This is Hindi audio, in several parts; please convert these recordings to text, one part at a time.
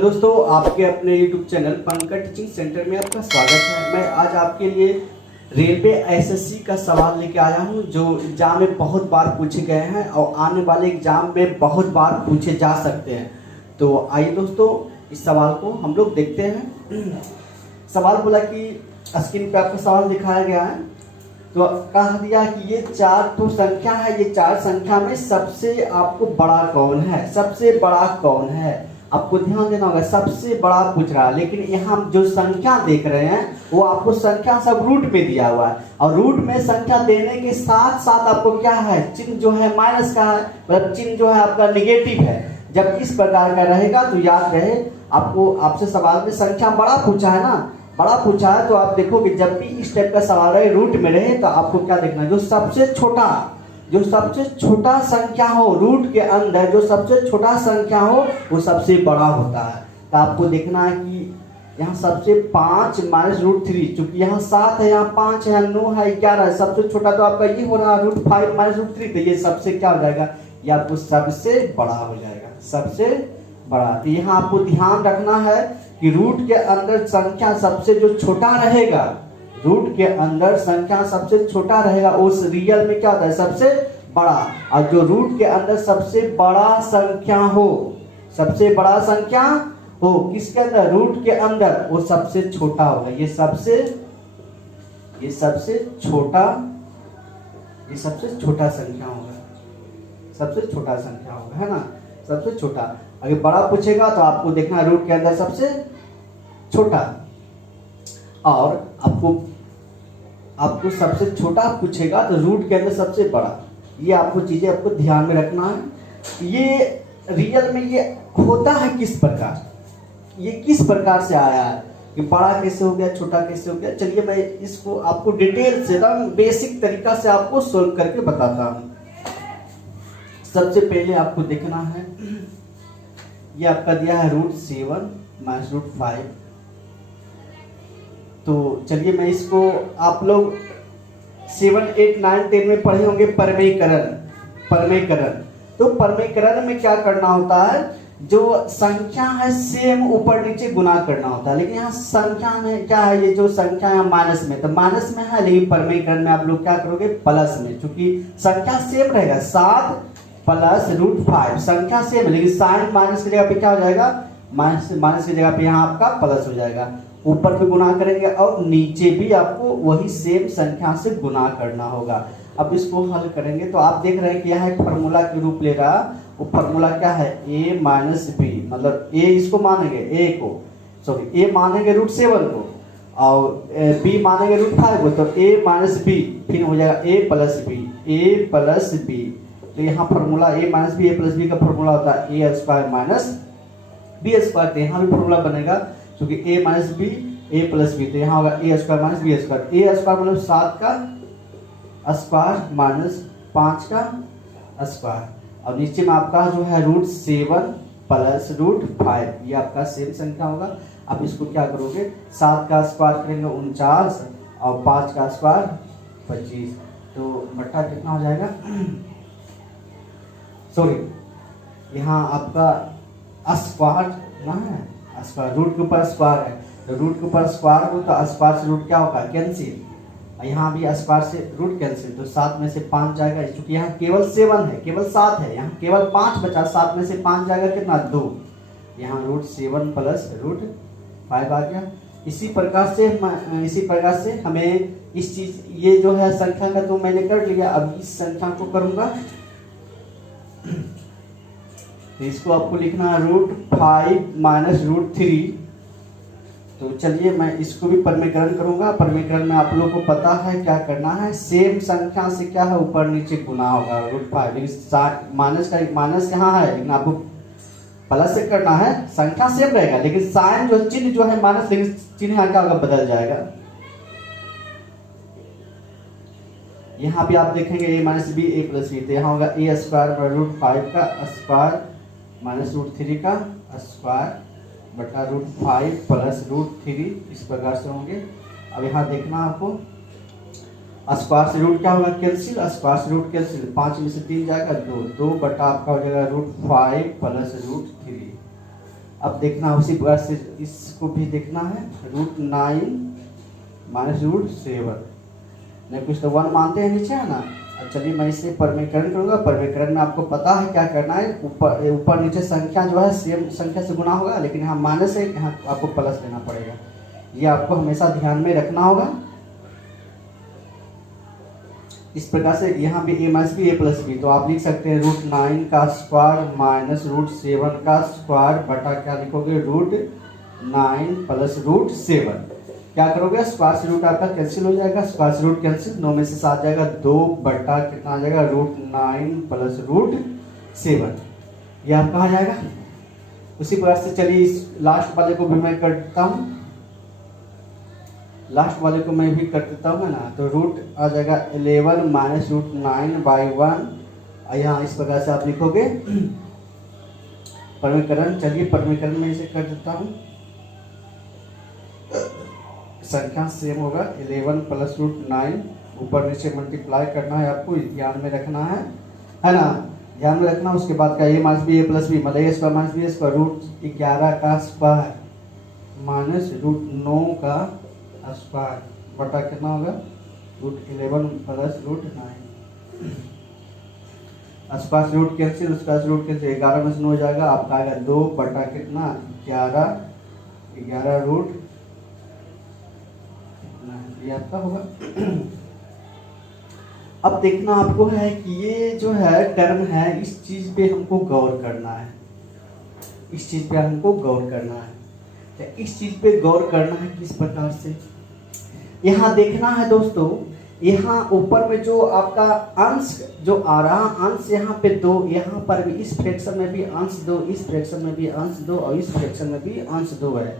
हेलो दोस्तों, आपके अपने YouTube channel Pankaj teaching centre में आपका स्वागत है। मैं आज आपके लिए रेलवे एसएससी का सवाल लेके आया हूं जो एग्जाम में बहुत बार पूछे गए हैं और आने वाले एग्जाम में बहुत बार पूछे जा सकते हैं। तो आइए दोस्तों, इस सवाल को हम लोग देखते हैं। सवाल बोला कि स्क्रीन पे आपको सवाल दिखाया गया है, तो कहा दिया कि ये चार तो संख्या है, ये चार संख्या में सबसे आपको बड़ा कौन है, सबसे बड़ा कौन है। आपको ध्यान देना होगा, सबसे बड़ा पूछ रहा है, लेकिन यहाँ जो संख्या देख रहे हैं वो आपको संख्या सब रूट में दिया हुआ है और रूट में संख्या देने के साथ साथ आपको क्या है, चिन्ह जो है माइनस का है, मतलब चिन्ह जो है आपका निगेटिव है। जब इस प्रकार का रहेगा तो याद रहे, आपको आपसे सवाल में संख्या बड़ा पूछा है ना, बड़ा पूछा है तो आप देखोगे जब भी इस टाइप का सवाल रहे रूट में रहे तो आपको क्या देखना है, जो सबसे छोटा संख्या हो रूट के अंदर, जो सबसे छोटा संख्या हो वो सबसे बड़ा होता है। तो आपको देखना है कि यहाँ सबसे 5 माइनस रूट 3, चूंकि यहाँ 7 है, यहाँ 5 है, 9 है, 11 है, सबसे छोटा तो आपका ये हो रहा है रूट 5 माइनस रूट 3, तो ये सबसे क्या हो जाएगा, ये आपको सबसे बड़ा हो जाएगा, सबसे बड़ा। तो यहाँ आपको ध्यान रखना है कि रूट के अंदर संख्या सबसे जो छोटा रहेगा, रूट के अंदर संख्या सबसे छोटा रहेगा, उस रियल में क्या होता है, सबसे बड़ा। और जो रूट के अंदर सबसे बड़ा संख्या हो, सबसे बड़ा संख्या हो किसके अंदर, रूट के अंदर, वो सबसे छोटा होगा। ये सबसे छोटा संख्या होगा, सबसे छोटा संख्या होगा, है ना, सबसे छोटा। अगर बड़ा पूछेगा तो आपको देखना रूट के अंदर सबसे छोटा, और आपको सबसे छोटा पूछेगा तो रूट के अंदर सबसे बड़ा। ये आपको चीजें आपको ध्यान में रखना है। ये रियल में ये होता है किस प्रकार, ये किस प्रकार से आया है कि बड़ा कैसे हो गया, छोटा कैसे हो गया। चलिए मैं इसको आपको डिटेल से ना बेसिक तरीका से आपको सोल्व करके बताता हूँ। सबसे पहले आपको देखना है, ये आपका दिया है रूट 7 माइनस रूट 5। तो चलिए मैं इसको, आप लोग 7, 8, 9, 10 में पढ़े होंगे परमेयकरण। तो परमेयकरण में क्या करना होता है, जो संख्या है सेम ऊपर नीचे गुना करना होता है, लेकिन यहाँ संख्या में क्या है, ये जो संख्या है माइनस में, तो माइनस में है, लेकिन परमेयकरण में आप लोग क्या करोगे, प्लस में, क्योंकि संख्या सेम रहेगा, 7 प्लस रूट 5 संख्या सेम है, लेकिन साइन माइनस की जगह पे क्या हो जाएगा, माइनस की जगह पे यहाँ आपका प्लस हो जाएगा। ऊपर भी गुना करेंगे और नीचे भी आपको वही सेम संख्या से गुना करना होगा। अब इसको हल करेंगे तो आप देख रहे हैं कि यहाँ एक फार्मूला के रूप ले रहा, वो फार्मूला क्या है, a माइनस बी, मतलब a इसको मानेंगे, a मानेंगे रूट 7 को और b मानेंगे रूट 5 को, तो a माइनस बी फिर हो जाएगा a प्लस बी। तो यहाँ formula a minus B, a plus B का फार्मूला होता है a square minus B square. तो यहाँ भी फार्मूला बनेगा क्योंकि a minus B a plus B, तो यहाँ होगा a square minus B square. a square मतलब 7 का स्क्वायर माइनस 5 का स्क्वायर, और नीचे में आपका जो है रूट 7 प्लस रूट 5, ये आपका सेम संख्या होगा। अब इसको क्या करोगे, 7 का स्क्वायर करेंगे 49 और 5 का स्क्वायर 25, तो बट्टा कितना हो जाएगा, सॉरी यहाँ आपका स्क्वायर ना है, स्क्वायर रूट के ऊपर स्क्वायर है, तो रूट के ऊपर स्क्वायर हो तो स्क्वायर से रूट क्या होगा, कैंसिल। यहाँ भी स्क्वायर से रूट कैंसिल, तो 7 में से 5 जाएगा, क्योंकि यहाँ केवल 7 है, केवल 7 है, यहाँ केवल 5 बचा, 7 में से 5 जाएगा कितना, 2। यहाँ रूट 7 प्लस रूट 5 आ गया। इसी प्रकार से हमें इस चीज, ये जो है संख्या का तो मैंने कर लिया, अब इस संख्या को करूंगा, तो इसको आपको लिखना है रूट 5 माइनस रूट 3। तो चलिए मैं इसको भी परमेयकरण करूंगा। परमेयकरण में आप लोगों को पता है क्या करना है, सेम संख्या से क्या है, ऊपर नीचे गुना होगा रूट 5, लेकिन माइनस यहाँ है, लेकिन आपको प्लस से करना है, संख्या सेम रहेगा लेकिन साइन जो चिन्ह जो है माइनस, लेकिन चिन्ह यहाँ क्या होगा, बदल जाएगा। यहाँ भी आप देखेंगे a minus B a plus B, तो यहाँ होगा a स्क्वायर रूट 5 का स्क्वायर माइनस रूट 3 का स्क्वायर बटा रूट 5 प्लस रूट 3, इस प्रकार से होंगे। अब यहाँ देखना आपको, स्क्वायर से रूट क्या होगा, कैंसिल, स्क्वायर से रूट कैंसिल, 5 में से 3 जाएगा 2 बटा आपका हो जाएगा रूट 5 प्लस रूट 3। अब देखना उसी प्रकार से इसको भी देखना है, √9 माइनस √7, नहीं कुछ तो 1 मानते हैं नीचे है ना। अब चलिए मैं इसे परमीकरण करूँगा। परमीकरण में आपको पता है क्या करना है, ऊपर नीचे संख्या जो है सेम संख्या से गुना होगा, लेकिन यहाँ माइनस है, यहाँ आपको प्लस लेना पड़ेगा। ये आपको हमेशा ध्यान में रखना होगा। इस प्रकार से यहाँ भी a minus B a plus B, तो आप लिख सकते हैं √9 का स्क्वायर माइनस √7 का स्क्वायर बटा क्या लिखोगे, √9 प्लस √7। क्या करोगे, स्क्वायर से रूट आपका कैंसिल हो जाएगा, स्क्वायर से रूट कैंसिल, 9 में से 7 जाएगा, 2 बटा कितना आ जाएगा, √9 प्लस √7, ये आपका आ जाएगा। उसी प्रकार से चलिए इस लास्ट वाले को भी मैं कर देता हूँ, लास्ट वाले को मैं भी कर देता हूँ, है ना। तो रूट आ जाएगा 11 माइनस √9/1, यहाँ इस प्रकार से आप लिखोगे परमीकरण। चलिए परमीकरण में इसे कर देता हूँ, संख्या सेम होगा, 11 प्लस √9, ऊपर नीचे मल्टीप्लाई करना है, आपको ध्यान में रखना है ना, ध्यान में रखना। उसके बाद का a minus B a plus B, मतलब a square minus B square, √11 का स्क्वायर माइनस √9 का स्क्वायर बटा कितना होगा, √11 प्लस √9, स्क्वायर से रूट कैंसिल, स्क्वायर से रूट कैंसिल, 11 में से 9 हो जाएगा, आपका आएगा 2 बटा कितना 11 रूट, ये आपका होगा। अब देखना आपको है कि ये जो है टर्म है, इस चीज पे हमको गौर करना है, इस चीज पे हमको गौर करना है। तो इस चीज पे गौर करना है किस प्रकार से, यहाँ देखना है दोस्तों, यहाँ ऊपर में जो आपका अंश जो आ रहा अंश यहाँ पे 2, यहाँ पर भी इस फ्रैक्शन में भी अंश 2, इस फ्रैक्शन में भी अंश 2 और इस फ्रैक्शन में भी अंश 2 है।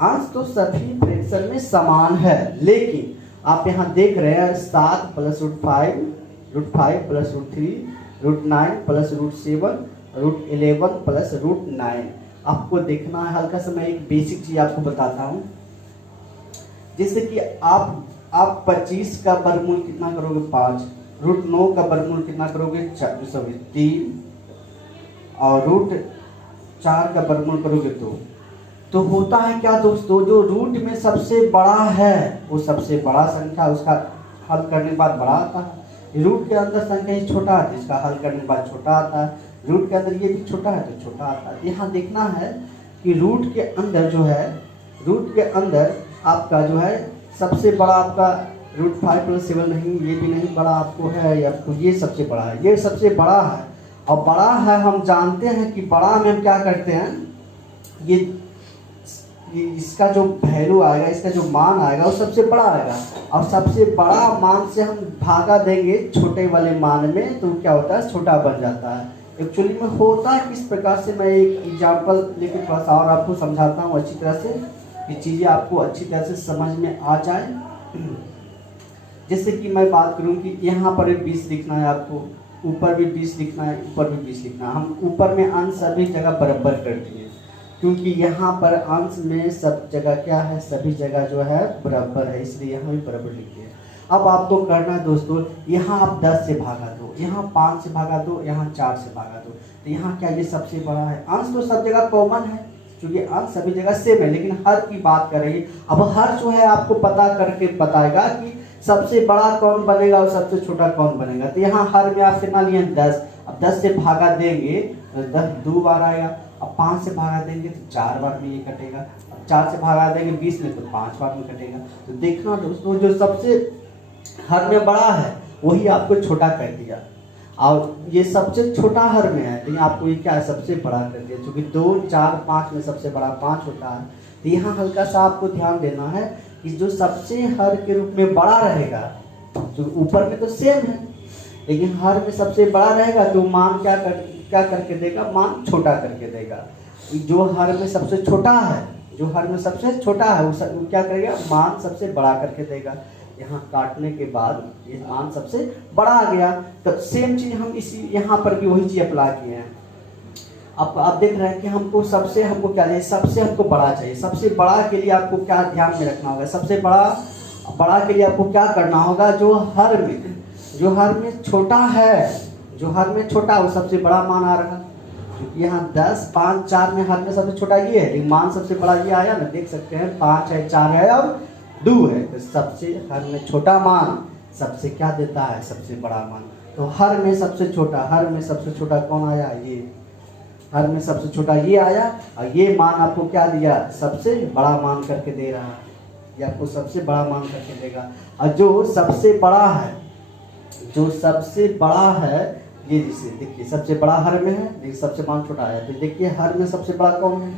अंश तो सभी फ्रैक्शन में समान है, लेकिन आप यहाँ देख रहे हैं 7 प्लस √5 प्लस √3 √9 प्लस √7 √11 प्लस √9। आपको देखना है, हल्का सा मैं एक बेसिक चीज आपको बताता हूँ, जैसे कि आप 25 का वर्गमूल कितना करोगे, 5, √9 का वर्गमूल कितना करोगे, 3, और √4 का वर्गमूल करोगे 2। तो होता है क्या दोस्तों, जो रूट में सबसे बड़ा है वो सबसे बड़ा संख्या, उसका हल करने के बाद बड़ा आता है। रूट के अंदर संख्या ही छोटा है, इसका हल करने के बाद छोटा आता है। रूट के अंदर ये भी छोटा है तो छोटा आता है। यहाँ देखना है कि रूट के अंदर जो है, रूट के अंदर आपका जो है सबसे बड़ा आपका √5 प्लस 7 नहीं, ये भी नहीं बड़ा आपको है, या आपको ये सबसे बड़ा है, ये सबसे बड़ा है। और बड़ा है, हम जानते हैं कि बड़ा में हम क्या करते हैं, ये इसका जो वैल्यू आएगा, इसका जो मान आएगा वो सबसे बड़ा आएगा, और सबसे बड़ा मान से हम भागा देंगे छोटे वाले मान में, तो क्या होता है, छोटा बन जाता है। एक्चुअली में होता है किस प्रकार से, मैं एक एग्जांपल लेकर थोड़ा सा और आपको समझाता हूँ अच्छी तरह से, ये चीज़ें आपको अच्छी तरह से समझ में आ जाए। जैसे कि मैं बात करूँ कि यहाँ पर 20 लिखना है आपको, ऊपर भी 20 लिखना है, ऊपर भी 20 लिखना है। हम ऊपर में अंश सभी जगह बराबर कर दिए, क्योंकि यहाँ पर अंश में सब जगह क्या है, सभी जगह जो है बराबर है, इसलिए यहाँ भी बराबर लिख दिए। अब आपको करना है दोस्तों, यहाँ आप 10 से भागा दो, यहाँ 5 से भागा दो, यहाँ 4 से भागा दो, तो यहाँ क्या ये सबसे बड़ा है। अंश तो सब जगह कॉमन है, क्योंकि अंश सभी जगह सेम है, लेकिन हर की बात करेंगे। अब हर जो है आपको पता करके बताएगा कि सबसे बड़ा कौन बनेगा और सबसे छोटा कौन बनेगा। तो यहाँ हर में आप कितना लिए 10, अब 10 से भागा देंगे तो 10 2 बार आएगा, अब 5 से भागा देंगे तो 4 बार में ये कटेगा, अब 4 से भागा देंगे 20 में तो 5 बार में कटेगा। तो देखना दोस्तों, जो सबसे हर में बड़ा है वही आपको छोटा कर दिया, और ये सबसे छोटा हर में है, लेकिन आपको ये क्या है, सबसे बड़ा कर दिया, क्योंकि 2 4 5 में सबसे बड़ा 5 होता है। तो यहाँ हल्का सा आपको ध्यान देना है कि जो सबसे हर के रूप में बड़ा रहेगा, तो ऊपर में तो सेम है, लेकिन हर में सबसे बड़ा रहेगा तो मान क्या करके देगा, मान छोटा करके देगा। जो हर में सबसे छोटा है, जो हर में सबसे छोटा है वो क्या करेगा, मान सबसे बड़ा करके देगा। यहाँ काटने के बाद ये मान सबसे बड़ा आ गया। तो सेम चीज हम इसी यहाँ पर भी वही चीज अप्लाई किए हैं। अब आप देख रहे हैं कि हमको क्या चाहिए, सबसे हमको बड़ा चाहिए। सबसे बड़ा के लिए आपको क्या ध्यान में रखना होगा, सबसे बड़ा के लिए आपको क्या करना होगा, जो हर में छोटा है, जो हर में छोटा वो सबसे बड़ा मान आ रहा, क्योंकि यहाँ 10, 5, 4 में हर में सबसे छोटा ये है, लेकिन मान सबसे बड़ा ये आया ना, देख सकते हैं 5 है, 4 है और 2 है। तो सबसे हर में छोटा मान सबसे क्या देता है, सबसे बड़ा मान। तो हर में सबसे छोटा, हर में सबसे छोटा कौन आया, ये हर में सबसे छोटा ये आया, और ये मान आपको क्या दिया, सबसे बड़ा मान करके दे रहा है, ये आपको सबसे बड़ा मान करके देगा। और जो सबसे बड़ा है, जो सबसे बड़ा है, ये जिसे देखिए सबसे बड़ा हर में है, लेकिन सबसे मान छोटा है। तो देखिए हर में सबसे बड़ा कौन है,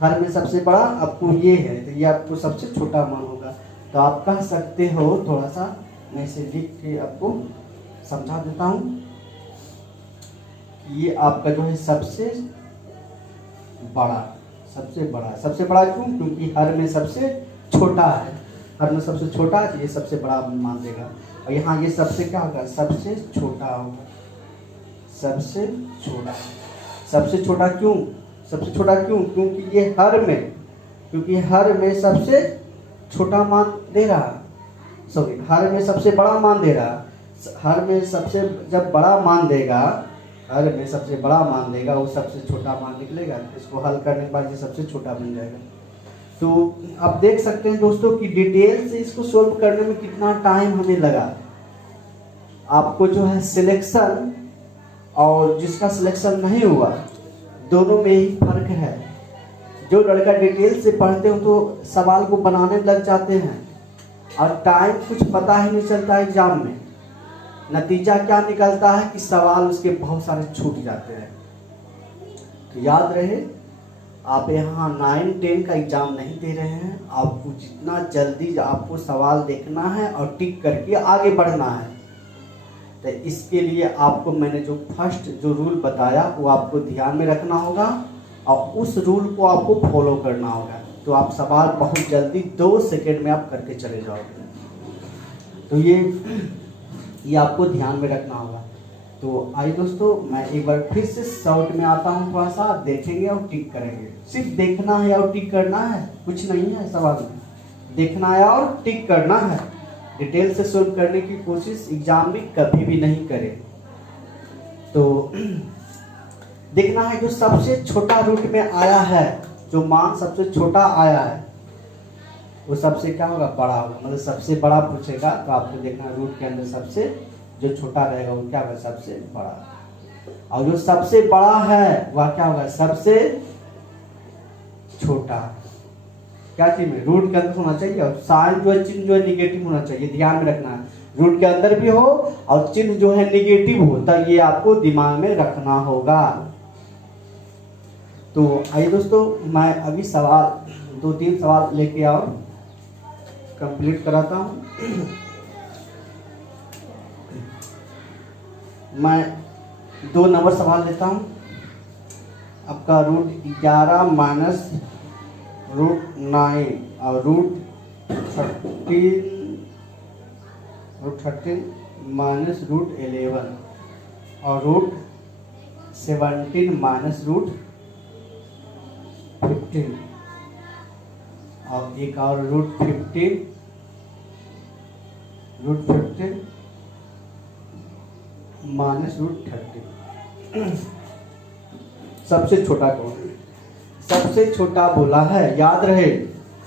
हर में सबसे बड़ा आपको ये है, तो ये आपको सबसे छोटा मान होगा। तो आप कह सकते हो, थोड़ा सा मैं इसे लिख के आपको समझा देता हूँ, ये आपका जो है सबसे बड़ा, सबसे बड़ा क्यों, क्योंकि हर में सबसे छोटा है, हर में सबसे छोटा है, तो ये सबसे बड़ा मान देगा। और यहाँ ये सबसे क्या होगा, सबसे छोटा होगा, सबसे छोटा। सबसे छोटा क्यों, सबसे छोटा क्यों, क्योंकि ये हर में, क्योंकि हर में सबसे छोटा मान दे रहा, सॉरी हर में सबसे बड़ा मान दे रहा। हर में सबसे जब बड़ा मान देगा, हर में सबसे बड़ा मान देगा, वो सबसे छोटा मान निकलेगा। इसको हल करने के बाद ये सबसे छोटा बन जाएगा। तो आप देख सकते हैं दोस्तों कि डिटेल से इसको सोल्व करने में कितना टाइम हमें लगा। आपको जो है सिलेक्शन और जिसका सिलेक्शन नहीं हुआ, दोनों में ही फर्क है। जो लड़का डिटेल से पढ़ते हो तो सवाल को बनाने लग जाते हैं और टाइम कुछ पता ही नहीं चलता एग्जाम में। नतीजा क्या निकलता है कि सवाल उसके बहुत सारे छूट जाते हैं। तो याद रहे, आप यहाँ 9, 10 का एग्जाम नहीं दे रहे हैं, आपको जितना जल्दी आपको सवाल देखना है और टिक करके आगे बढ़ना है। तो इसके लिए आपको मैंने जो फर्स्ट जो रूल बताया वो आपको ध्यान में रखना होगा और उस रूल को आपको फॉलो करना होगा। तो आप सवाल बहुत जल्दी 2 सेकंड में आप करके चले जाओगे। तो ये आपको ध्यान में रखना होगा। तो आइए दोस्तों, मैं एक बार फिर से शॉर्ट में आता हूँ, थोड़ा सा देखेंगे और टिक करेंगे। सिर्फ देखना है और टिक करना है, कुछ नहीं है सवाल में, देखना है और टिक करना है। डिटेल से सोल्व करने की कोशिश एग्जाम में कभी भी नहीं करें। तो देखना है जो सबसे छोटा रूट में आया है, जो मान सबसे छोटा आया है वो सबसे क्या होगा, बड़ा होगा। मतलब सबसे बड़ा पूछेगा तो आपको देखना रूट के अंदर सबसे जो छोटा रहेगा वो क्या होगा, सबसे बड़ा। और जो सबसे बड़ा है वह क्या होगा, सबसे छोटा। क्या चीज में, रूट के अंदर होना चाहिए और साइन जो है, चिन्ह जो है निगेटिव होना चाहिए, ध्यान में रखना है। रूट के अंदर भी हो और चिन्ह जो है निगेटिव हो, तब ये आपको दिमाग में रखना होगा। तो आइए दोस्तों, मैं अभी सवाल 2-3 सवाल लेके आओ, कंप्लीट कराता हूँ। मैं 2 नंबर सवाल लेता हूँ। आपका रूट 11 माइनस रूट 9 और रूट 13 माइनस रूट 11 और रूट 17 माइनस रूट 15 और एक और रूट 15 माइनस रूट 30। सबसे छोटा कौन है, सबसे छोटा बोला है, याद रहे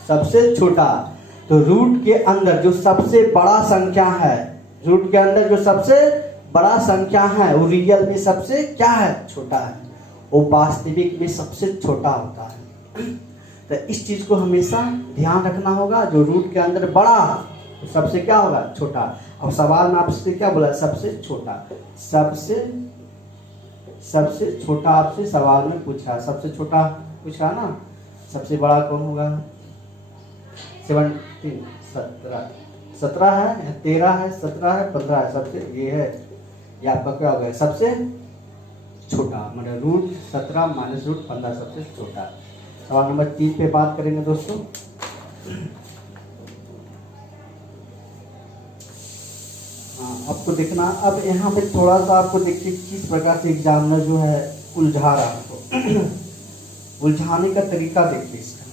सबसे छोटा। तो रूट के अंदर जो सबसे बड़ा संख्या है, रूट के अंदर जो सबसे बड़ा संख्या है वो रियल में सबसे क्या है, छोटा है। वो वास्तविक में सबसे छोटा होता है। तो इस चीज को हमेशा ध्यान रखना होगा। जो रूट के अंदर बड़ा तो सबसे क्या होगा, छोटा। और सवाल में आपसे क्या बोला, सबसे छोटा। सबसे छोटा आपसे सवाल में पूछा, सबसे छोटा पूछा ना, सबसे बड़ा कौन होगा, 17 है, 13 है, 17 है, 15 है, सबसे ये है, ये आपका क्या हो गया, सबसे छोटा। मतलब रूट 17 माइनस रूट 15 सबसे छोटा। सवाल नंबर 3 पे बात करेंगे दोस्तों। आपको देखना, अब यहाँ पे थोड़ा सा आपको देखिए किस प्रकार से एग्जामिनर जो है उलझा रहा है। उलझाने का तरीका देखिए इसका,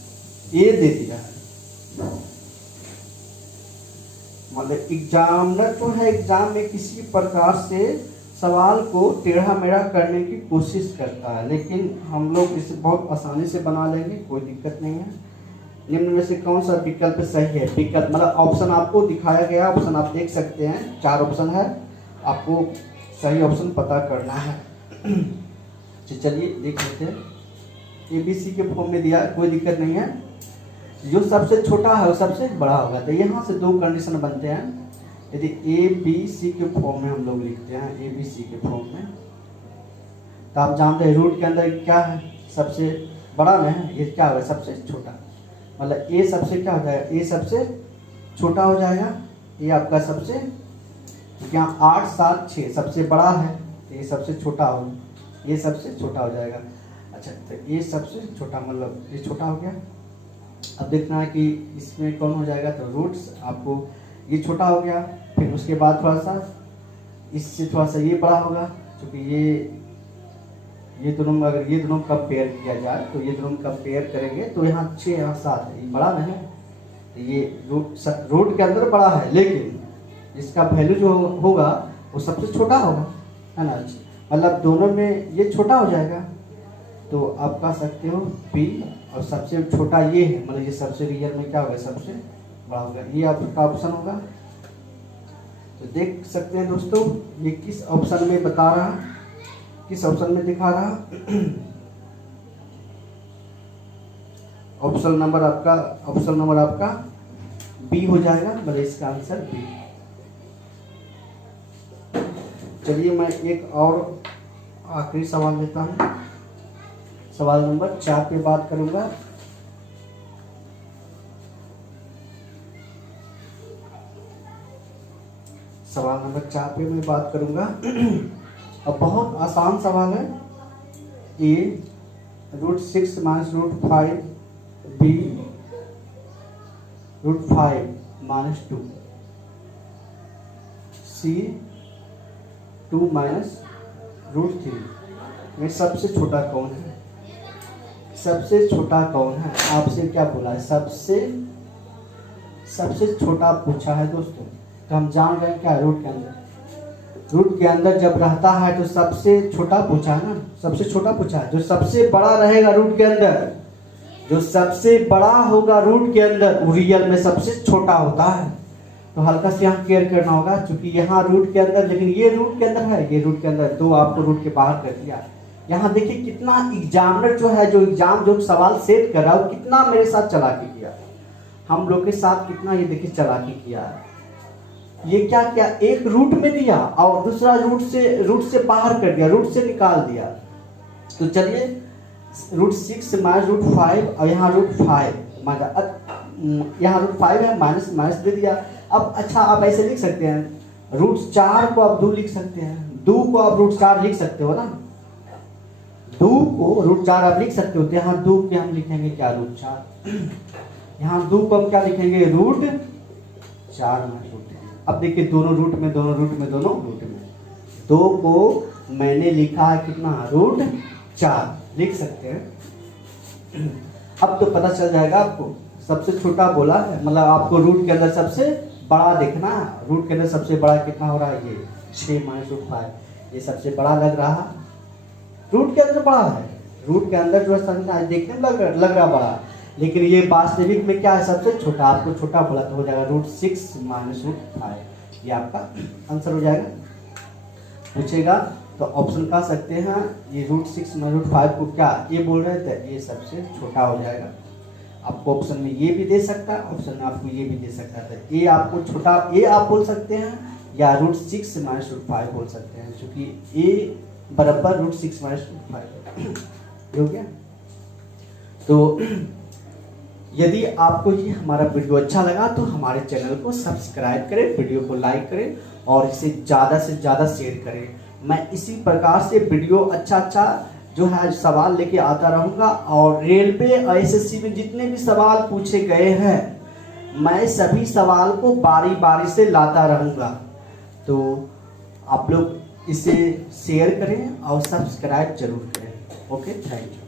ये दे दिया है। मतलब एग्जामिनर जो है एग्जाम में किसी प्रकार से सवाल को टेढ़ा मेढ़ा करने की कोशिश करता है, लेकिन हम लोग इसे बहुत आसानी से बना लेंगे, कोई दिक्कत नहीं है। निम्न में से कौन सा विकल्प सही है? विकल्प मतलब ऑप्शन आपको दिखाया गया, ऑप्शन आप देख सकते हैं, 4 ऑप्शन है, आपको सही ऑप्शन पता करना है। चलिए देख लेते हैं। ABC के फॉर्म में दिया, कोई दिक्कत नहीं है। जो सबसे छोटा है वो सबसे बड़ा होगा, तो यहाँ से 2 कंडीशन बनते हैं। यदि ABC के फॉर्म में हम लोग लिखते हैं, ABC के फॉर्म में, तो आप जानते हैं रूट के अंदर क्या है, सबसे बड़ा में है, ये क्या होगा सबसे छोटा, मतलब A सबसे क्या हो जाएगा, A सबसे छोटा हो जाएगा, ये आपका सबसे, यहाँ 8 7 6 सबसे बड़ा है, ये सबसे छोटा हो, ये सबसे छोटा हो जाएगा। अच्छा, तो ये सबसे छोटा मतलब ये छोटा हो गया। अब देखना है कि इसमें कौन हो जाएगा, तो रूट्स आपको ये छोटा हो गया, फिर उसके बाद थोड़ा सा इससे थोड़ा सा ये बड़ा होगा, क्योंकि ये दोनों, अगर ये दोनों कंपेयर किया जाए तो ये दोनों कंपेयर करेंगे तो यहाँ 6 यहाँ 7 है, ये बड़ा नहीं है, तो ये रूट के अंदर बड़ा है, लेकिन इसका वैल्यू जो होगा वो सबसे छोटा होगा, है ना। मतलब दोनों में ये छोटा हो जाएगा, तो आप कह सकते हो P, और सबसे छोटा ये है, मतलब ये सबसे रियल में क्या होगा, सबसे बड़ा होगा, ये आपका ऑप्शन होगा। तो देख सकते हैं दोस्तों, ये किस ऑप्शन में बता रहा, किस ऑप्शन में दिखा रहा। ऑप्शन नंबर आपका B हो जाएगा, मतलब इसका आंसर B। चलिए मैं एक और आखिरी सवाल लेता हूँ, सवाल नंबर 4 पे बात करूंगा। सवाल नंबर 4 पे मैं बात करूंगा। अब बहुत आसान सवाल है। A √6 - √5, B √5 - 2, C 2 - √3 में सबसे छोटा कौन है? सबसे छोटा कौन है? आपसे क्या बोला है, सबसे छोटा पूछा है दोस्तों। तो हम जान रहे हैं क्या, रूट के अंदर जब रहता है तो सबसे छोटा पूछा है ना, सबसे छोटा पूछा है। जो सबसे बड़ा रहेगा रूट के अंदर, जो सबसे बड़ा होगा रूट के अंदर, वो रियल में सबसे छोटा होता है। तो हल्का से यहाँ केयर करना होगा, क्योंकि यहाँ रूट के अंदर, लेकिन ये रूट के अंदर है, ये रूट के अंदर, तो आपको रूट के बाहर कर दिया। यहाँ देखिए कितना एग्जामिनर जो है, जो सवाल सेट कर रहा है, वो कितना मेरे साथ चालाकी किया, हम लोग के साथ कितना ये देखिए चालाकी किया है। ये क्या किया, एक रूट में दिया और दूसरा रूट से बाहर कर दिया, रूट से निकाल दिया। तो चलिए √6 - √5 और यहाँ √5, यहाँ √5 है, माइनस दे दिया। अब अच्छा आप ऐसे लिख सकते हैं, √4 को आप 2 लिख सकते हैं, 2 को आप √4 लिख सकते हो ना, 2 को √4 आप लिख सकते हो। तो यहाँ 2 के हम लिखेंगे क्या, √4, यहाँ 2 को हम क्या लिखेंगे, √4 - √3। अब देखिए दोनों रूट में 2 को मैंने लिखा है कितना, √4 लिख सकते हैं। अब तो पता चल जाएगा आपको, सबसे छोटा बोला है, मतलब आपको रूट के अंदर सबसे बड़ा देखना है। रूट के अंदर सबसे बड़ा कितना हो रहा है, ये 6 - √5, ये सबसे बड़ा लग रहा है, रूट के अंदर बड़ा है, रूट के अंदर जो है देखने में लग रहा बड़ा, लेकिन ये वास्तविक में क्या है, सबसे छोटा। आपको छोटा बोला तो हो जाएगा √6 - √5, ये आपका आंसर हो जाएगा। पूछेगा तो ऑप्शन कह सकते हैं, ये √6 - √5 को क्या ये बोल रहे थे, ये सबसे छोटा हो जाएगा। आपको ऑप्शन में ये भी दे सकता है, ऑप्शन में आपको ये भी दे सकता है। ये आपको छोटा ये आप बोल सकते हैं, या √6 - √5 बोल सकते हैं, क्योंकि ए बराबर √6 - √5 हो गया। तो यदि आपको ये हमारा वीडियो अच्छा लगा तो हमारे चैनल को सब्सक्राइब करें, वीडियो को लाइक करें और इसे ज़्यादा से ज़्यादा शेयर करें। मैं इसी प्रकार से वीडियो अच्छा जो है सवाल लेके आता रहूँगा, और रेलवे SSC में जितने भी सवाल पूछे गए हैं, मैं सभी सवाल को बारी बारी से लाता रहूँगा। तो आप लोग इसे शेयर करें और सब्सक्राइब जरूर करें। Okay, thank you.